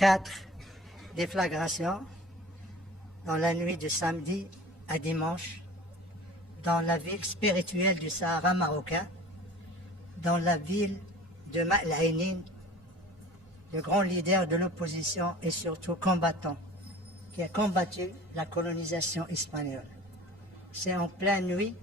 4 déflagrations dans la nuit de samedi à dimanche, dans la ville spirituelle du Sahara marocain, dans la ville de Ma'al-Ainin, le grand leader de l'opposition et surtout combattant, qui a combattu la colonisation espagnole. C'est en pleine nuit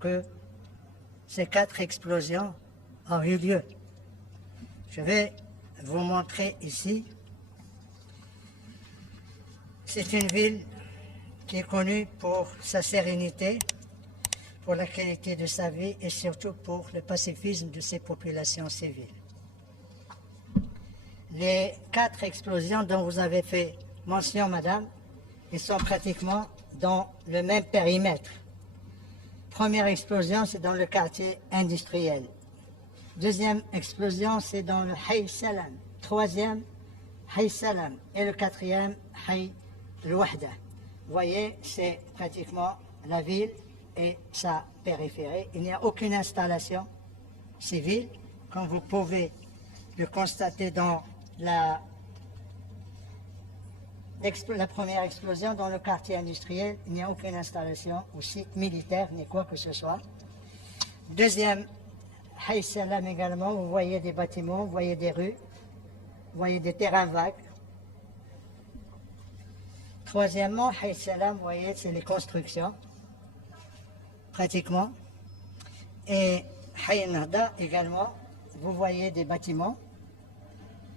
que ces 4 explosions ont eu lieu. Je vais vous montrer ici. C'est une ville qui est connue pour sa sérénité, pour la qualité de sa vie et surtout pour le pacifisme de ses populations civiles. Les 4 explosions dont vous avez fait mention, madame, ils sont pratiquement dans le même périmètre. Première explosion, c'est dans le quartier industriel. Deuxième explosion, c'est dans le Hay Salam. Troisième, Hay Salam. Et le quatrième, Hay Al-Wahda. Vous voyez, c'est pratiquement la ville et sa périphérie. Il n'y a aucune installation civile, comme vous pouvez le constater dans la première explosion dans le quartier industriel. Il n'y a aucune installation ou site militaire ni quoi que ce soit. Deuxième, Hay Salam également, vous voyez des bâtiments, vous voyez des rues, vous voyez des terrains vagues. Troisièmement, Hay Salam, vous voyez, c'est les constructions, pratiquement. Et Hay Nahda également, vous voyez des bâtiments,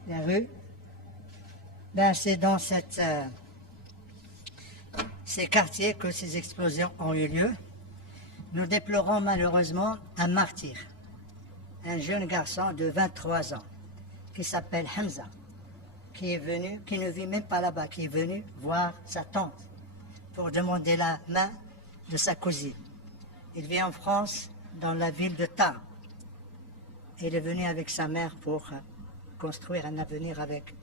des rues. Ben, c'est dans ces quartiers que ces explosions ont eu lieu. Nous déplorons malheureusement un martyr, un jeune garçon de 23 ans qui s'appelle Hamza, qui est venu, qui ne vit même pas là-bas, qui est venu voir sa tante pour demander la main de sa cousine. Il vit en France, dans la ville de Tarbes. Il est venu avec sa mère pour construire un avenir avec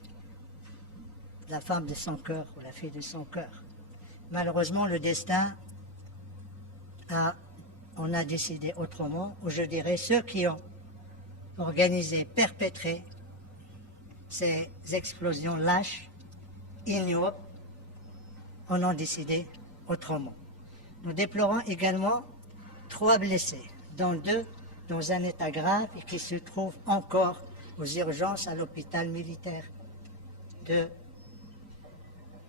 la femme de son cœur ou la fille de son cœur. Malheureusement, le destin on a décidé autrement, ou je dirais ceux qui ont organisé, perpétré ces explosions lâches, ignobles, on a décidé autrement. Nous déplorons également 3 blessés, dont 2 dans un état grave et qui se trouvent encore aux urgences à l'hôpital militaire de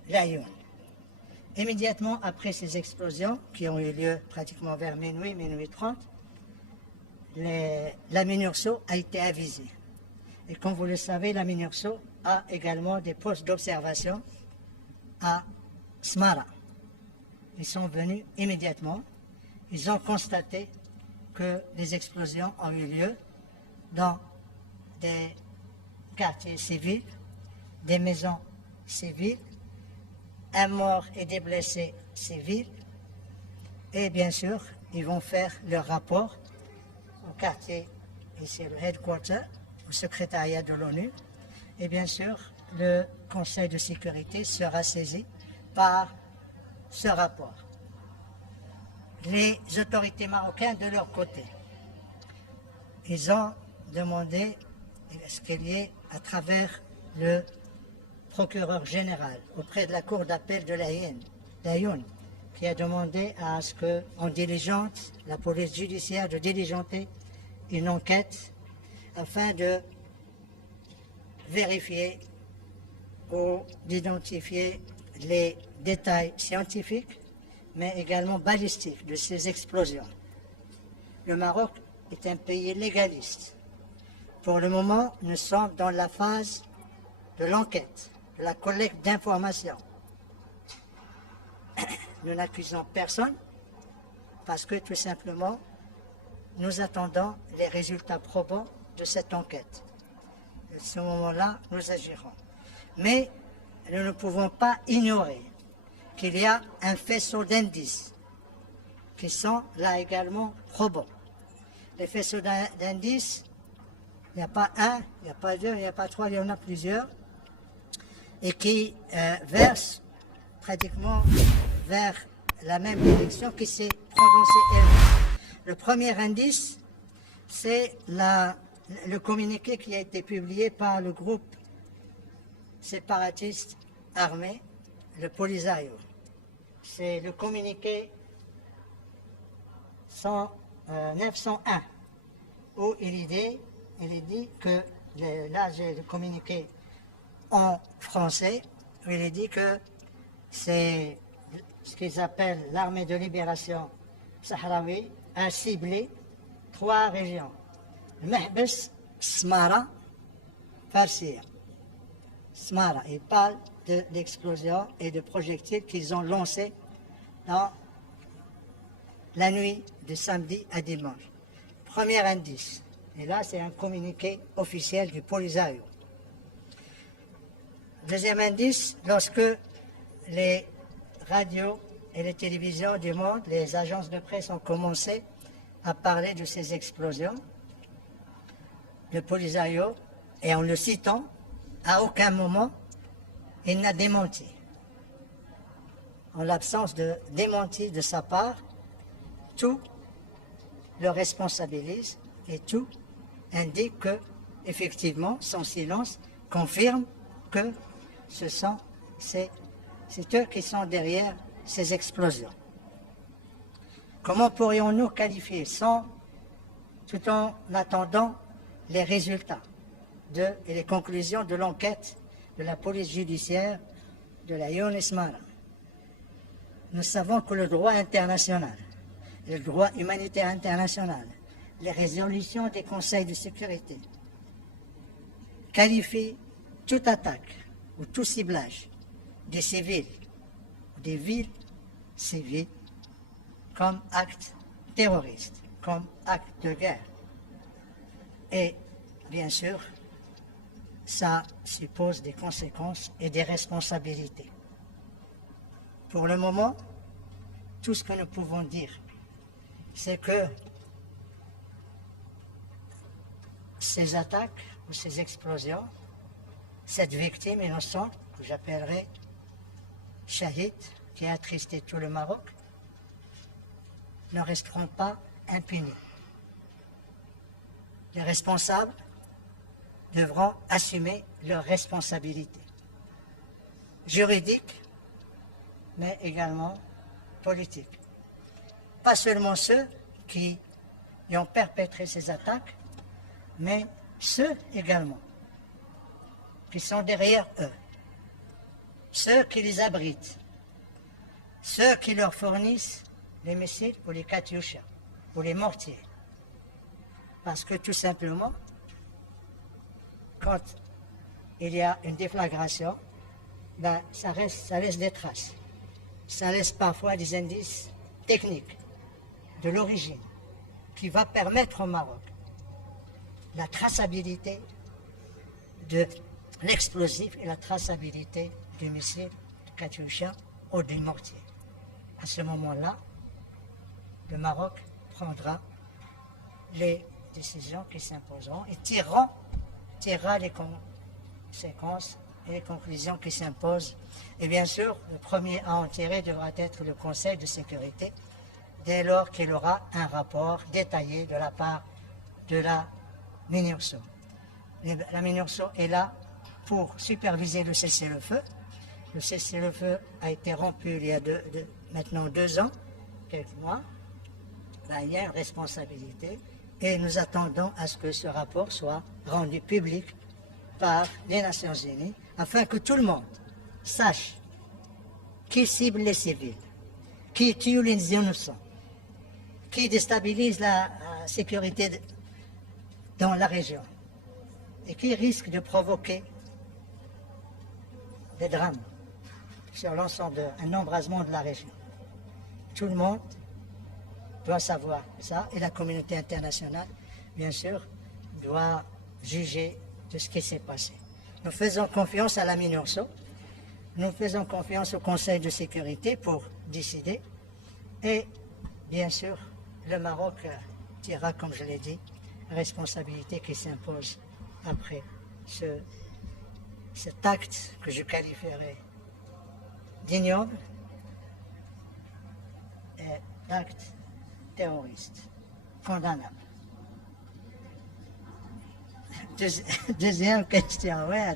Laayoune. Immédiatement après ces explosions, qui ont eu lieu pratiquement vers minuit, minuit 30, la MINURSO a été avisée. Et comme vous le savez, la MINURSO a également des postes d'observation à Smara. Ils sont venus immédiatement. Ils ont constaté que les explosions ont eu lieu dans des quartiers civils, des maisons civiles, un mort et des blessés civils. Et bien sûr, ils vont faire leur rapport au quartier, ici le headquarter, au secrétariat de l'ONU. Et bien sûr, le Conseil de sécurité sera saisi par ce rapport. Les autorités marocaines, de leur côté, ils ont demandé ce qu'il y ait, à travers le procureur général, auprès de la cour d'appel de Laayoune, qui a demandé à ce qu'on diligente, la police judiciaire de diligenter une enquête afin de vérifier ou d'identifier les détails scientifiques, mais également balistiques de ces explosions. Le Maroc est un pays légaliste. Pour le moment, nous sommes dans la phase de l'enquête, de la collecte d'informations. Nous n'accusons personne parce que tout simplement, nous attendons les résultats probants de cette enquête. À ce moment-là, nous agirons. Mais nous ne pouvons pas ignorer qu'il y a un faisceau d'indices qui sont là également probants. Les faisceaux d'indices, il n'y a pas un, il n'y a pas deux, il n'y a pas trois, il y en a plusieurs, et qui versent pratiquement vers la même direction qui s'est prononcée elle-même. Le premier indice, c'est le communiqué qui a été publié par le groupe séparatistes armés, le Polisario. C'est le communiqué 901 où il est dit que, là j'ai le communiqué en français, où il est dit que c'est ce qu'ils appellent l'armée de libération sahraoui a ciblé 3 régions. Mehbes, Smara, Farsia. Smara, il parle de l'explosion et de projectiles qu'ils ont lancés dans la nuit de samedi à dimanche. Premier indice, et là c'est un communiqué officiel du Polisario. Deuxième indice, lorsque les radios et les télévisions du monde, les agences de presse ont commencé à parler de ces explosions, le Polisario, et en le citant, à aucun moment, il n'a démenti. En l'absence de démenti de sa part, tout le responsabilise et tout indique que, effectivement, son silence confirme que c'est eux qui sont derrière ces explosions. Comment pourrions-nous qualifier tout en attendant les résultats et les conclusions de l'enquête de la police judiciaire de la Younes Mara? Nous savons que le droit international, le droit humanitaire international, les résolutions des conseils de sécurité qualifient toute attaque ou tout ciblage des civils, des villes civiles, comme acte terroriste, comme acte de guerre. Et bien sûr, ça suppose des conséquences et des responsabilités. Pour le moment, tout ce que nous pouvons dire, c'est que ces attaques ou ces explosions, cette victime innocente, que j'appellerai Shahid, qui a attristé tout le Maroc, ne resteront pas impunis. Les responsables devront assumer leurs responsabilités juridiques, mais également politiques. Pas seulement ceux qui ont perpétré ces attaques, mais ceux également qui sont derrière eux, ceux qui les abritent, ceux qui leur fournissent les missiles ou les katyushas, ou les mortiers. Parce que tout simplement, quand il y a une déflagration, ben, ça laisse des traces. Ça laisse parfois des indices techniques de l'origine qui va permettre au Maroc la traçabilité de l'explosif et la traçabilité du missile, du katyusha ou du mortier. À ce moment-là, le Maroc prendra les décisions qui s'imposeront et tirera les conséquences et les conclusions qui s'imposent. Et bien sûr, le premier à en tirer devra être le Conseil de sécurité, dès lors qu'il aura un rapport détaillé de la part de la MINURSO. La MINURSO est là pour superviser le cessez-le-feu. Le cessez-le-feu a été rompu il y a maintenant 2 ans, quelques mois. Là, il y a une responsabilité et nous attendons à ce que ce rapport soit rendu public par les Nations Unies afin que tout le monde sache qui cible les civils, qui tue les innocents, qui déstabilise la sécurité dans la région et qui risque de provoquer des drames sur l'ensemble d'un embrasement de la région. Tout le monde doit savoir ça et la communauté internationale, bien sûr, doit juger de ce qui s'est passé. Nous faisons confiance à la MINURSO, nous faisons confiance au Conseil de sécurité pour décider et bien sûr le Maroc tirera, comme je l'ai dit, responsabilité qui s'impose après cet acte que je qualifierais d'ignoble et d'acte terroriste, condamnable. Deuxième question, ouais.